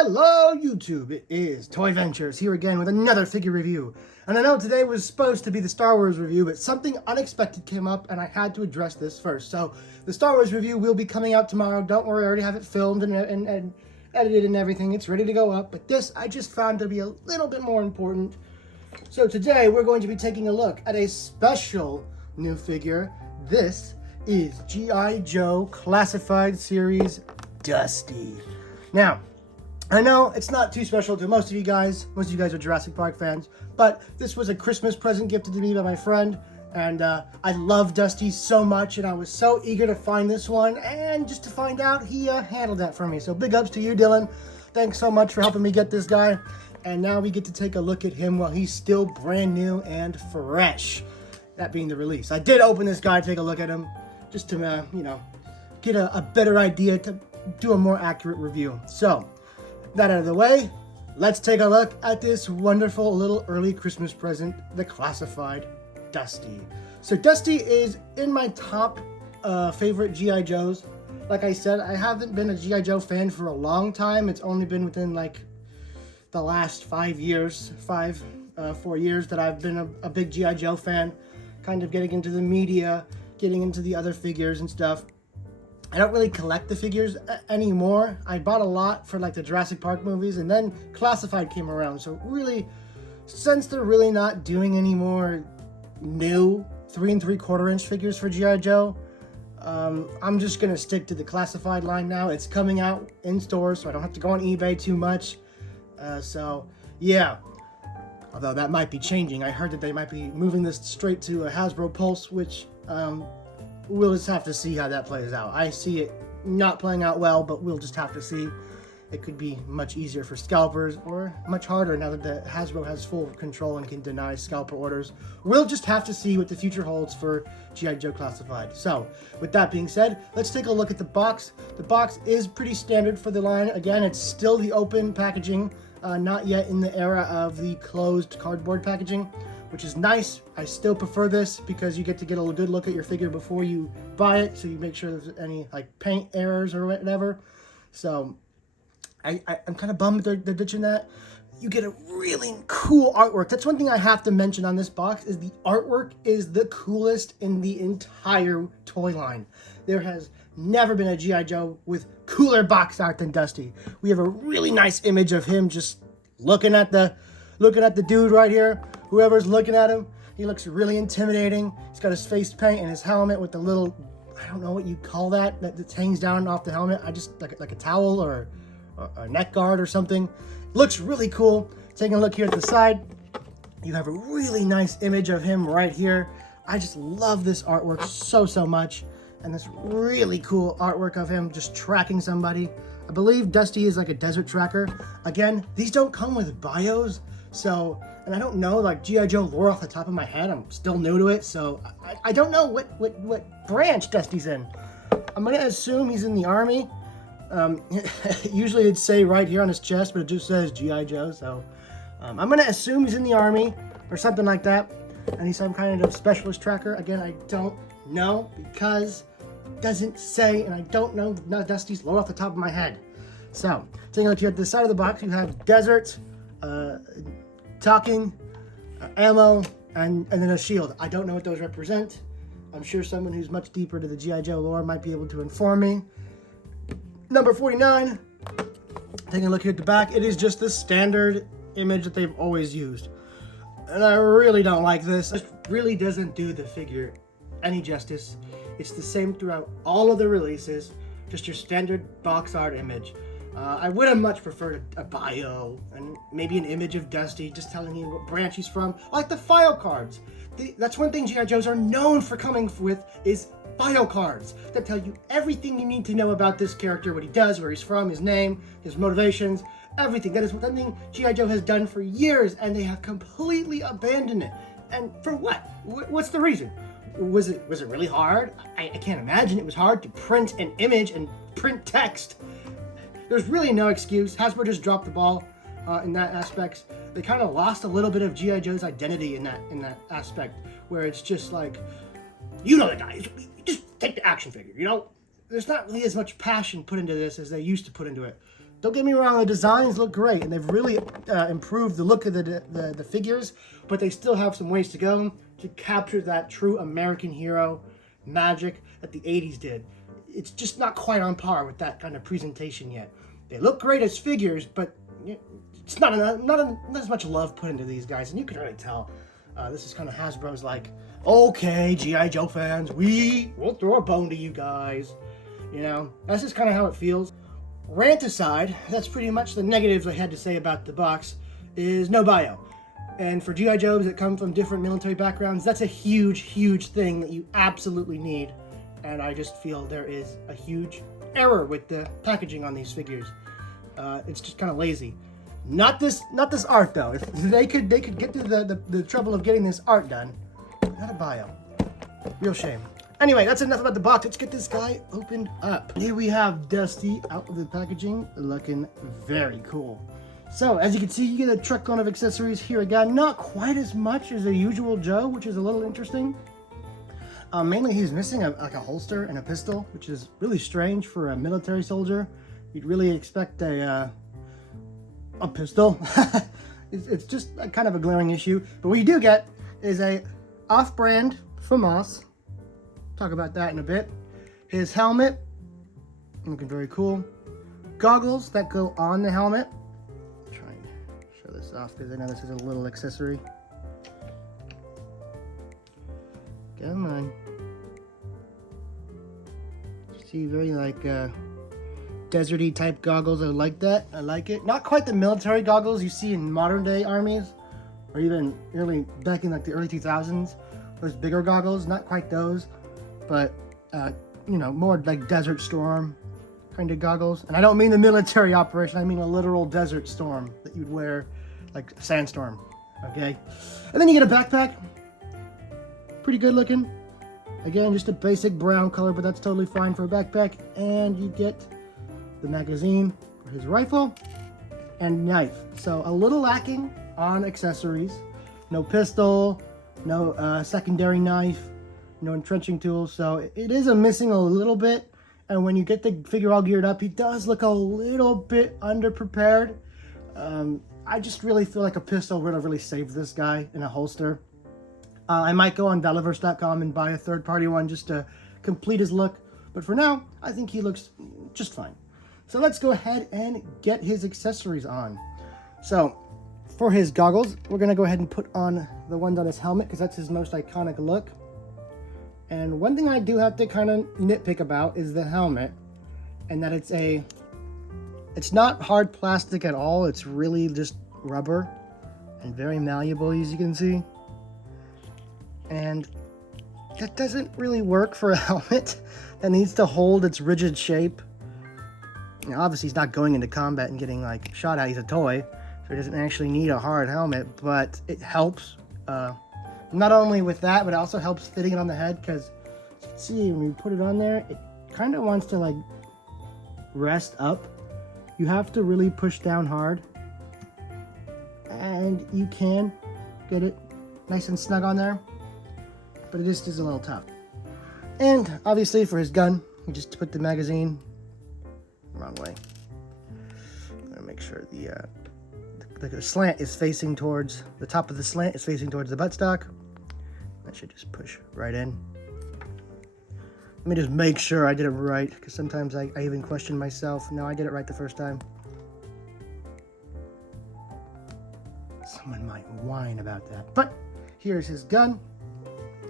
Hello YouTube, it is Toy Ventures here again with another figure review. And I know today was supposed to be the Star Wars review, but something unexpected came up and I had to address this first. So the Star Wars review will be coming out tomorrow. Don't worry, I already have it filmed and edited and everything. It's ready to go up, but this I just found to be a little bit more important. So today we're going to be taking a look at a special new figure. This is G.I. Joe Classified Series Dusty. Now, I know it's not too special to most of you guys. Most of you guys are Jurassic Park fans, but this was a Christmas present gifted to me by my friend, and I love Dusty so much, and I was so eager to find this one, and just to find out, he handled that for me. So big ups to you, Dylan. Thanks so much for helping me get this guy, and now we get to take a look at him while he's still brand new and fresh. That being the release. I did open this guy, take a look at him, just to, get a better idea to do a more accurate review. So, that out of the way, let's take a look at this wonderful little early Christmas present, the Classified Dusty. So Dusty is in my top favorite G.I. Joes. Like I said, I haven't been a G.I. Joe fan for a long time. It's only been within like the last 4 years that I've been a big G.I. Joe fan, kind of getting into the media, getting into the other figures and stuff. I don't really collect the figures anymore. I bought a lot for like the Jurassic Park movies, and then Classified came around. So really, since they're really not doing any more new 3 3/4 inch figures for G.I. Joe, I'm just gonna stick to the Classified line now. It's coming out in stores, so I don't have to go on eBay too much. So yeah, although that might be changing. I heard that they might be moving this straight to a Hasbro Pulse, which we'll just have to see how that plays out. I see it not playing out well, but we'll just have to see. It could be much easier for scalpers or much harder now that the Hasbro has full control and can deny scalper orders. We'll just have to see what the future holds for G.I. Joe Classified. So, with that being said, let's take a look at the box. The box is pretty standard for the line. Again, it's still the open packaging, not yet in the era of the closed cardboard packaging, which is nice. I still prefer this because you get to get a good look at your figure before you buy it, so you make sure there's any like paint errors or whatever. So I'm kind of bummed they're ditching that. You get a really cool artwork. That's one thing I have to mention on this box, is the artwork is the coolest in the entire toy line. There has never been a G.I. Joe with cooler box art than Dusty. We have a really nice image of him just looking at the dude right here. Whoever's looking at him, he looks really intimidating. He's got his face paint and his helmet with the little, I don't know what you call that hangs down off the helmet. I just, like a towel or a neck guard or something. Looks really cool. Taking a look here at the side, you have a really nice image of him right here. I just love this artwork so much. And this really cool artwork of him just tracking somebody. I believe Dusty is like a desert tracker. Again, these don't come with bios, so, and I don't know like G.I. Joe lore off the top of my head. I'm still new to it, so I don't know what branch Dusty's in. I'm gonna assume he's in the Army. Usually it'd say right here on his chest, but it just says G.I. Joe, so I'm gonna assume he's in the Army or something like that, and he's some kind of specialist tracker. Again, I don't know because it doesn't say, and I don't know Dusty's lore off the top of my head. So, taking a look here at the side of the box, you have desert, talking, ammo, and then a shield. I don't know what those represent. I'm sure someone who's much deeper to the G.I. Joe lore might be able to inform me. Number 49, taking a look here at the back, it is just the standard image that they've always used. And I really don't like this. It really doesn't do the figure any justice. It's the same throughout all of the releases, just your standard box art image. I would have much preferred a bio and maybe an image of Dusty just telling you what branch he's from, like the file cards. That's one thing G.I. Joes are known for coming with, is file cards that tell you everything you need to know about this character, what he does, where he's from, his name, his motivations, everything. That is something G.I. Joe has done for years, and they have completely abandoned it. And for what? What's the reason? Was it really hard? I can't imagine it was hard to print an image and print text. There's really no excuse. Hasbro just dropped the ball in that aspect. They kind of lost a little bit of G.I. Joe's identity in that aspect, where it's just like, you know the guy, just take the action figure, you know? There's not really as much passion put into this as they used to put into it. Don't get me wrong, the designs look great, and they've really improved the look of the figures, but they still have some ways to go to capture that true American hero magic that the 80s did. It's just not quite on par with that kind of presentation yet. They look great as figures, but it's not as much love put into these guys, and you can really tell. This is kind of Hasbro's like, okay, G.I. Joe fans, we'll throw a bone to you guys. You know, that's just kind of how it feels. Rant aside, that's pretty much the negatives I had to say about the box, is no bio. And for G.I. Joes that come from different military backgrounds, that's a huge, huge thing that you absolutely need. And I just feel there is a huge error with the packaging on these figures. It's just kind of lazy. Not this art though. If they could get to the trouble of getting this art done. Not a bio. Real shame. Anyway, that's enough about the box. Let's get this guy opened up. Here we have Dusty out of the packaging, looking very cool. So, as you can see, you get a truckload of accessories here again. Not quite as much as a usual Joe, which is a little interesting. Mainly, he's missing a holster and a pistol, which is really strange for a military soldier. You'd really expect a pistol. It's just a kind of a glaring issue. But what you do get is a off-brand FAMAS. Talk about that in a bit. His helmet, looking very cool. Goggles that go on the helmet. Try and show this off because I know this is a little accessory. Come on. See, very like deserty type goggles. I like that. I like it. Not quite the military goggles you see in modern day armies, or even back in like the early 2000s. Those bigger goggles, not quite those. But, you know, more like Desert Storm kind of goggles. And I don't mean the military operation, I mean a literal Desert Storm that you'd wear, like a sandstorm, okay? And then you get a backpack. Pretty good looking. Again, just a basic brown color, but that's totally fine for a backpack. And you get the magazine for his rifle and knife. So a little lacking on accessories. No pistol, no secondary knife. No entrenching tools, so it is missing a little bit. And when you get the figure all geared up, he does look a little bit underprepared. I just really feel like a pistol would have really saved this guy in a holster. I might go on Valiverse.com and buy a third-party one just to complete his look. But for now, I think he looks just fine. So let's go ahead and get his accessories on. So for his goggles, we're going to go ahead and put on the ones on his helmet because that's his most iconic look. And one thing I do have to kind of nitpick about is the helmet, and that it's not hard plastic at all. It's really just rubber and very malleable, as you can see. And that doesn't really work for a helmet that needs to hold its rigid shape. You know, obviously he's not going into combat and getting like shot at. He's a toy, so he doesn't actually need a hard helmet, but it helps. Not only with that, but it also helps fitting it on the head, because you can see when you put it on there, it kind of wants to like rest up. You have to really push down hard, and you can get it nice and snug on there, but it just is a little tough. And obviously for his gun, you just put the magazine wrong way. I'm gonna make sure the slant is facing towards the top of the slant is facing towards the buttstock. I should just push right in. Let me just make sure I did it right, because sometimes I even question myself. No, I did it right the first time. Someone might whine about that. But here's his gun,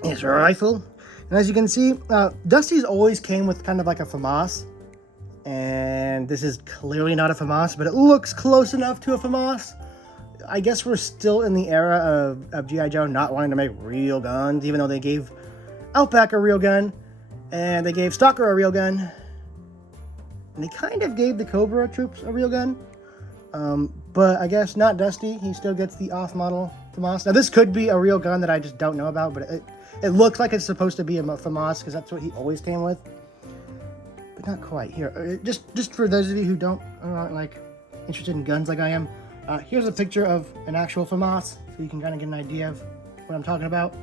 his rifle. And as you can see, Dusty's always came with kind of like a FAMAS. And this is clearly not a FAMAS, but it looks close enough to a FAMAS. I guess we're still in the era of G.I. Joe not wanting to make real guns, even though they gave Outback a real gun, and they gave Stalker a real gun, and they kind of gave the Cobra troops a real gun. But I guess not Dusty. He still gets the off-model FAMAS. Now, this could be a real gun that I just don't know about, but it looks like it's supposed to be a FAMAS, because that's what he always came with. But not quite. Here, just for those of you who aren't like interested in guns like I am, here's a picture of an actual FAMAS, so you can kind of get an idea of what I'm talking about.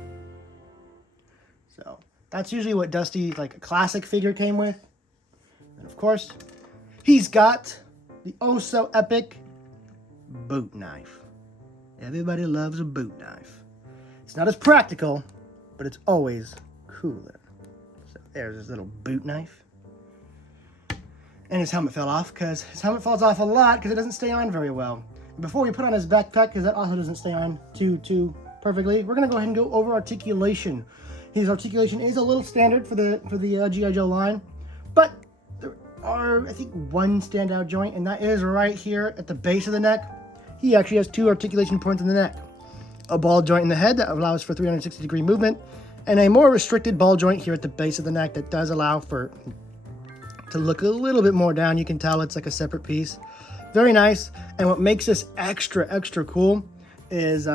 So that's usually what Dusty's like a classic figure came with. And of course, he's got the oh so epic boot knife. Everybody loves a boot knife. It's not as practical, but it's always cooler. So there's his little boot knife. And his helmet fell off, because his helmet falls off a lot because it doesn't stay on very well. Before we put on his backpack, because that also doesn't stay on too perfectly, we're going to go ahead and go over articulation. His articulation is a little standard for the G.I. Joe line, but there are, I think, one standout joint, and that is right here at the base of the neck. He actually has 2 articulation points in the neck. A ball joint in the head that allows for 360-degree movement, and a more restricted ball joint here at the base of the neck that does allow for to look a little bit more down. You can tell it's like a separate piece. Very nice. And what makes this extra cool is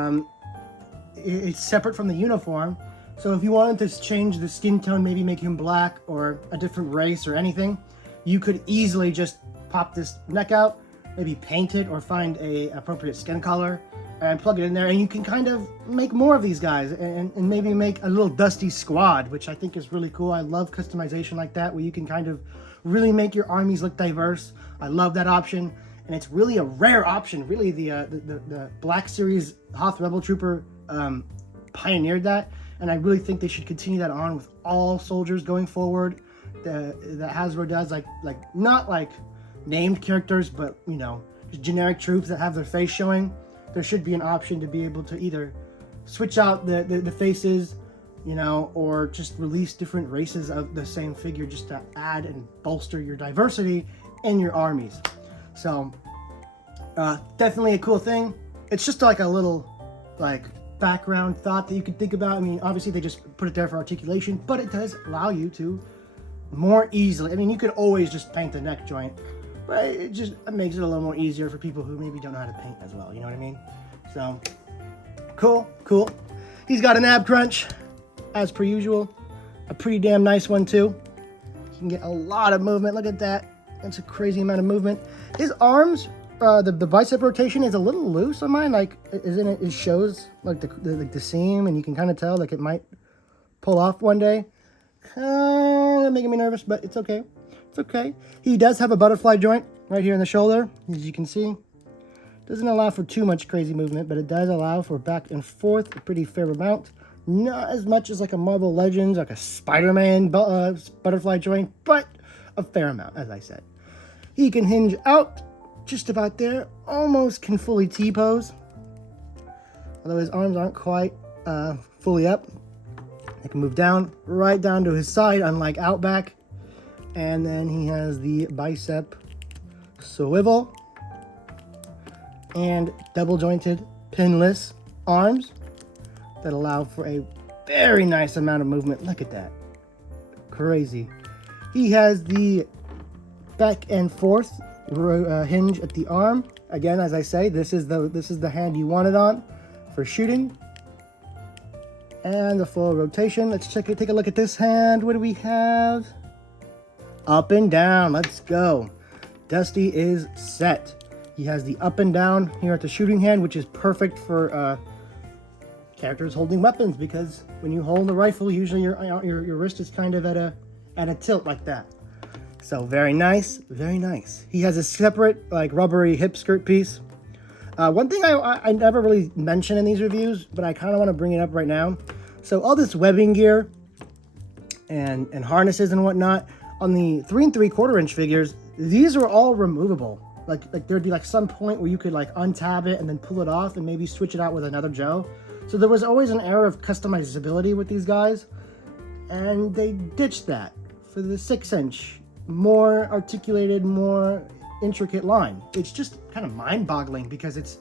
it's separate from the uniform. So if you wanted to change the skin tone, maybe make him black or a different race or anything, you could easily just pop this neck out, maybe paint it or find a appropriate skin color and plug it in there, and you can kind of make more of these guys and maybe make a little dusty squad, which I think is really cool. I love customization like that, where you can kind of really make your armies look diverse. I love that option, and it's really a rare option. Really, the Black Series Hoth Rebel Trooper pioneered that, and I really think they should continue that on with all soldiers going forward. That Hasbro does, like not like named characters, but you know, just generic troops that have their face showing. There should be an option to be able to either switch out the faces, you know, or just release different races of the same figure just to add and bolster your diversity in your armies. So definitely a cool thing. It's just like a little like background thought that you could think about. I mean, obviously they just put it there for articulation, but it does allow you to more easily. I mean, you could always just paint the neck joint, but it just makes it a little more easier for people who maybe don't know how to paint as well. You know what I mean? So cool. He's got an ab crunch, as per usual. A pretty damn nice one too. You can get a lot of movement. Look at that. That's a crazy amount of movement. His arms, the bicep rotation is a little loose on mine. Like, isn't it? It shows like the seam, and you can kind of tell like it might pull off one day. Making me nervous, but it's okay. It's okay. He does have a butterfly joint right here in the shoulder, as you can see. Doesn't allow for too much crazy movement, but it does allow for back and forth a pretty fair amount. Not as much as like a Marvel Legends, like a Spider-Man butterfly joint, but a fair amount, as I said. He can hinge out just about there, almost can fully T-pose. Although his arms aren't quite fully up. They can move down, right down to his side, unlike Outback. And then he has the bicep swivel and double jointed pinless arms that allow for a very nice amount of movement. Look at that. Crazy. He has the back and forth hinge at the arm. Again, as I say, this is the hand you want it on for shooting. And the full rotation. Let's take a look at this hand. What do we have? Up and down. Let's go. Dusty is set. He has the up and down here at the shooting hand, which is perfect for characters holding weapons, because when you hold the rifle, usually your wrist is kind of at a tilt like that. So very nice, very nice. He has a separate like rubbery hip skirt piece. One thing I never really mention in these reviews, but I kind of want to bring it up right now. So all this webbing gear and harnesses and whatnot on the 3 3/4 inch figures, these are all removable. Like there'd be like some point where you could like untab it and then pull it off and maybe switch it out with another Joe. So there was always an era of customizability with these guys, and they ditched that for the 6 inch, more articulated, more intricate line. It's just kind of mind-boggling, because it's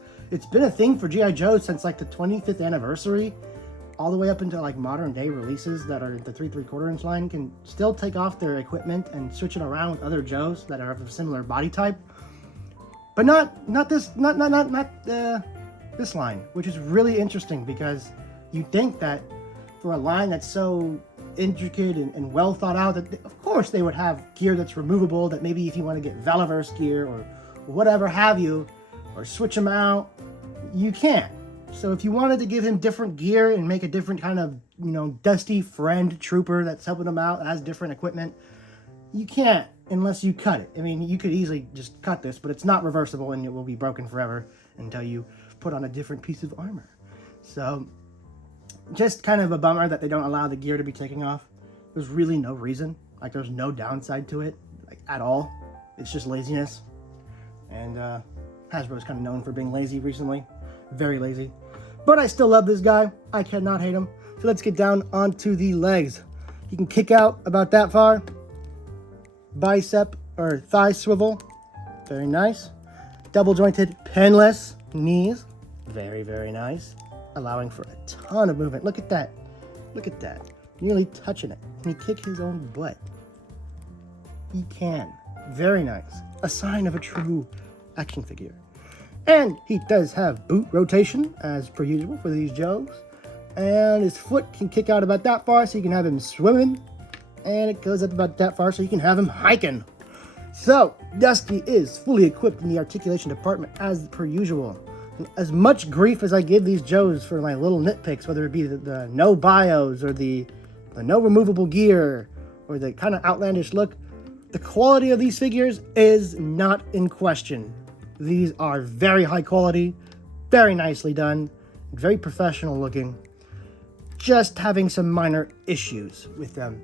been a thing for G.I. Joe since like the 25th anniversary, all the way up into like modern day releases that are the 3 3/4 inch line can still take off their equipment and switch it around with other Joes that are of a similar body type, but not this line, which is really interesting, because you think that for a line that's so intricate and well thought out, that of course they would have gear that's removable, that maybe if you want to get Velaverse gear or whatever have you, or switch them out, you can't. So if you wanted to give him different gear and make a different kind of, you know, dusty friend trooper that's helping him out, has different equipment, you can't unless you cut it. I mean, you could easily just cut this, but it's not reversible and it will be broken forever until you put on a different piece of armor. So, just kind of a bummer that they don't allow the gear to be taken off. There's really no reason. Like, there's no downside to it, like, at all. It's just laziness. And Hasbro is kind of known for being lazy recently. Very lazy. But I still love this guy. I cannot hate him. So let's get down onto the legs. He can kick out about that far. Bicep or thigh swivel. Very nice. Double jointed pinless knees. Very, very nice. Allowing for a ton of movement. Look at that. Look at that. Nearly touching it. Can he kick his own butt? He can. Very nice. A sign of a true action figure. And he does have boot rotation, as per usual for these Joes. And his foot can kick out about that far, so you can have him swimming. And it goes up about that far, so you can have him hiking. So, Dusty is fully equipped in the articulation department, as per usual. And as much grief as I give these Joes for my little nitpicks, whether it be the no bios, or the no removable gear, or the kind of outlandish look, the quality of these figures is not in question. These are very high quality, very nicely done, very professional looking. Just having some minor issues with them.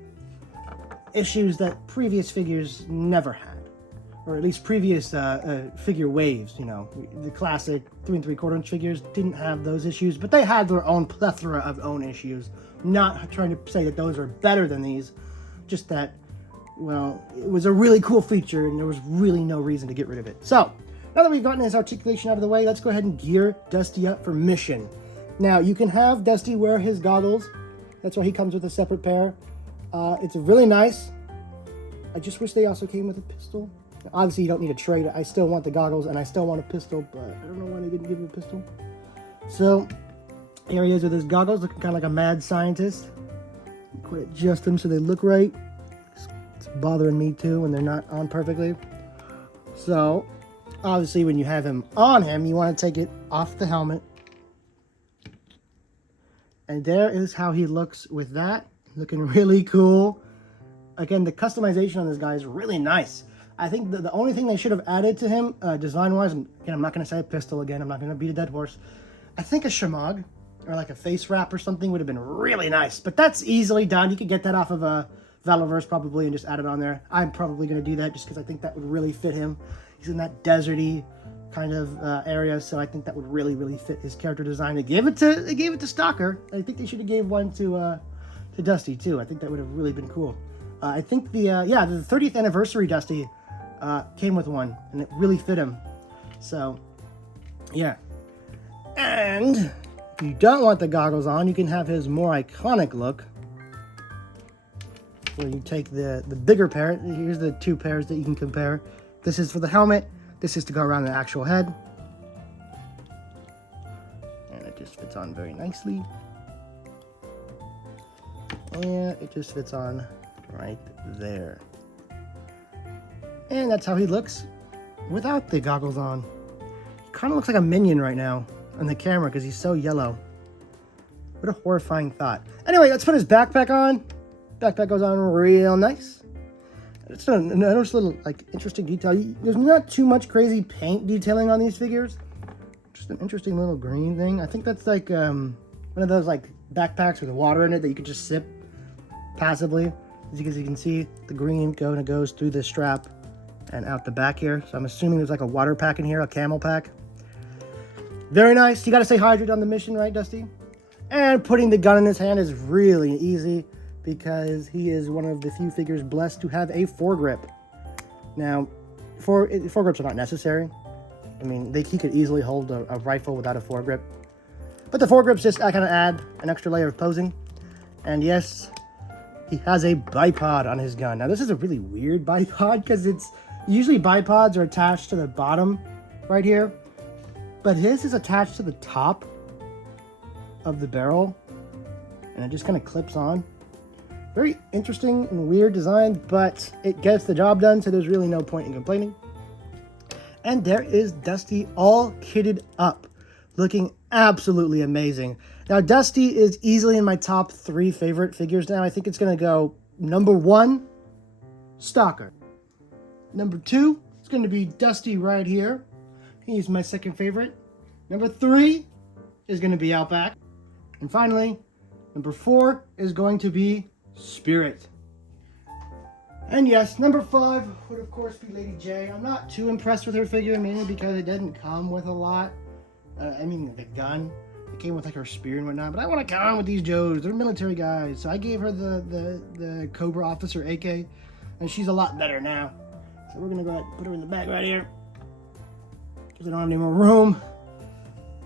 Issues that previous figures never had. Or at least previous figure waves, you know. The classic 3 3/4 inch figures didn't have those issues, but they had their own plethora of own issues. Not trying to say that those are better than these, just that, well, it was a really cool feature and there was really no reason to get rid of it. So, now that we've gotten his articulation out of the way, let's go ahead and gear Dusty up for mission. Now, you can have Dusty wear his goggles. That's why he comes with a separate pair. It's really nice. I just wish they also came with a pistol. Obviously, you don't need a trade. I still want the goggles and I still want a pistol, but I don't know why they didn't give him a pistol. So, here he is with his goggles, looking kind of like a mad scientist. Quite adjust them so they look right. It's bothering me too when they're not on perfectly. So, obviously, when you have him on him, you want to take it off the helmet. And there is how he looks with that. Looking really cool. Again, the customization on this guy is really nice. I think the only thing they should have added to him, design-wise, again, I'm not going to say a pistol again. I'm not going to beat a dead horse. I think a shamag or like a face wrap or something would have been really nice. But that's easily done. You could get that off of a Valiverse probably and just add it on there. I'm probably going to do that just because I think that would really fit him. He's in that deserty kind of area, so I think that would really, really fit his character design. They gave it to Stalker. I think they should have gave one to Dusty too. I think that would have really been cool. I think the 30th anniversary Dusty came with one, and it really fit him. So, yeah. And if you don't want the goggles on, you can have his more iconic look. Where you take the bigger pair. Here's the two pairs that you can compare. This is for the helmet. This is to go around the actual head. And it just fits on very nicely. And it just fits on right there. And that's how he looks without the goggles on. He kind of looks like a minion right now on the camera because he's so yellow. What a horrifying thought. Anyway, let's put his backpack on. Backpack goes on real nice. It's another little like interesting detail. There's not too much crazy paint detailing on these figures. Just an interesting little green thing. I think that's like one of those like backpacks with water in it that you could just sip passively. As you can see, the green goes through the strap and out the back here. So I'm assuming there's like a water pack in here, a camel pack. Very nice. You got to stay hydrated on the mission, right, Dusty? And putting the gun in his hand is really easy, because he is one of the few figures blessed to have a foregrip. Now, foregrips are not necessary. I mean, he could easily hold a rifle without a foregrip. But the foregrips just kind of add an extra layer of posing. And yes, he has a bipod on his gun. Now, this is a really weird bipod, because usually bipods are attached to the bottom right here. But his is attached to the top of the barrel. And it just kind of clips on. Very interesting and weird design, but it gets the job done, so there's really no point in complaining. And there is Dusty all kitted up, looking absolutely amazing. Now, Dusty is easily in my top 3 favorite figures now. I think it's going to go number 1, Stalker. Number 2 is going to be Dusty right here. He's my second favorite. Number 3 is going to be Outback. And finally, number 4 is going to be Spirit. And yes, number 5 would of course be Lady J. I'm not too impressed with her figure, mainly because it doesn't come with a lot. I mean, the gun. It came with like her spear and whatnot, but I want to come on with these Joes. They're military guys. So I gave her the Cobra Officer AK, and she's a lot better now. So we're going to go ahead and put her in the back right here, because I don't have any more room.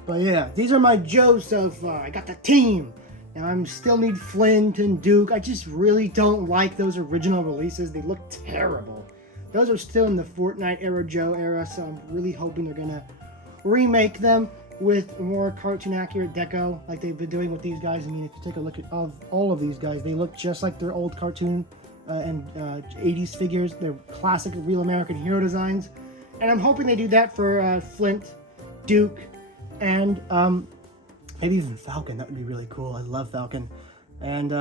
But yeah, these are my Joes so far. I got the team. Now I still need Flint and Duke. I just really don't like those original releases. They look terrible. Those are still in the Fortnite era Joe era, so I'm really hoping they're gonna remake them with more cartoon accurate deco like they've been doing with these guys. I mean, if you take a look at all of these guys, they look just like their old cartoon and 80s figures. They're classic real American hero designs. And I'm hoping they do that for Flint, Duke, and maybe even Falcon. That would be really cool. I love Falcon. And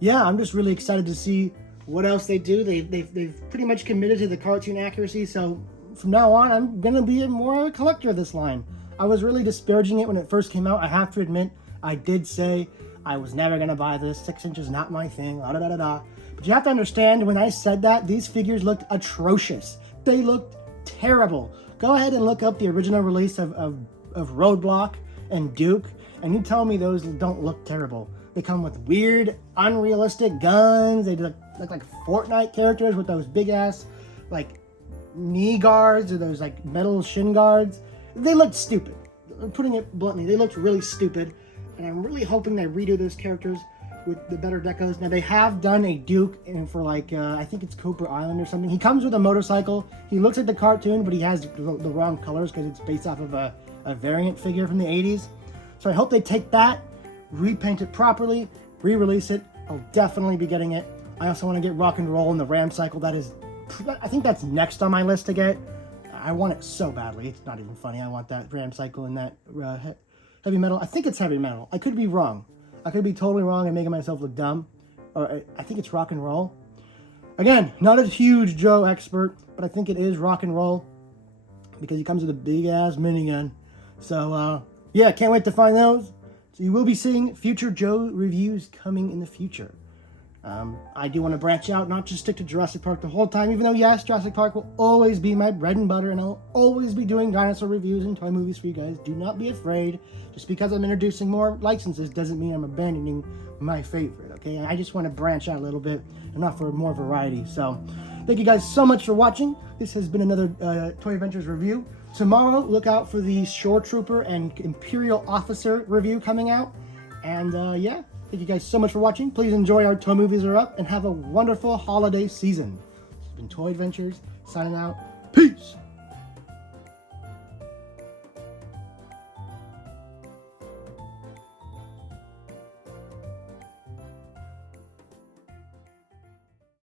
yeah, I'm just really excited to see what else they do. They've pretty much committed to the cartoon accuracy. So from now on, I'm going to be more of a collector of this line. I was really disparaging it when it first came out. I have to admit, I did say I was never going to buy this. 6 inches not my thing. Da, da, da, da. But you have to understand, when I said that, these figures looked atrocious. They looked terrible. Go ahead and look up the original release of Roadblock and Duke, and you tell me those don't look terrible. They come with weird, unrealistic guns. They look like Fortnite characters with those big ass like knee guards or those like metal shin guards. They looked stupid. Putting it bluntly, they looked really stupid, and I'm really hoping they redo those characters with the better decos. Now they have done a Duke and for like I think it's Cooper Island or something. He comes with a motorcycle. He looks like the cartoon, but he has the wrong colors because it's based off of a variant figure from the 80s. So I hope they take that, repaint it properly, re-release it. I'll definitely be getting it. I also want to get Rock and Roll in the Ram Cycle. That is, I think that's next on my list to get. I want it so badly. It's not even funny. I want that Ram Cycle and that Heavy Metal. I think it's Heavy Metal. I could be wrong. I could be totally wrong and making myself look dumb. Or I think it's Rock and Roll. Again, not a huge Joe expert, but I think it is Rock and Roll because he comes with a big ass minigun. So yeah, can't wait to find those. So you will be seeing future Joe reviews coming in the future. I do want to branch out, not just stick to Jurassic Park the whole time, even though yes, Jurassic Park will always be my bread and butter, and I'll always be doing dinosaur reviews and toy movies for you guys. Do not be afraid. Just because I'm introducing more licenses doesn't mean I'm abandoning my favorite, okay? I just want to branch out a little bit and offer more variety. So thank you guys so much for watching. This has been another Toy Adventures review. Tomorrow, look out for the Shore Trooper and Imperial Officer review coming out. And yeah, thank you guys so much for watching. Please enjoy our toy movies are up and have a wonderful holiday season. This has been Toy Adventures, signing out. Peace!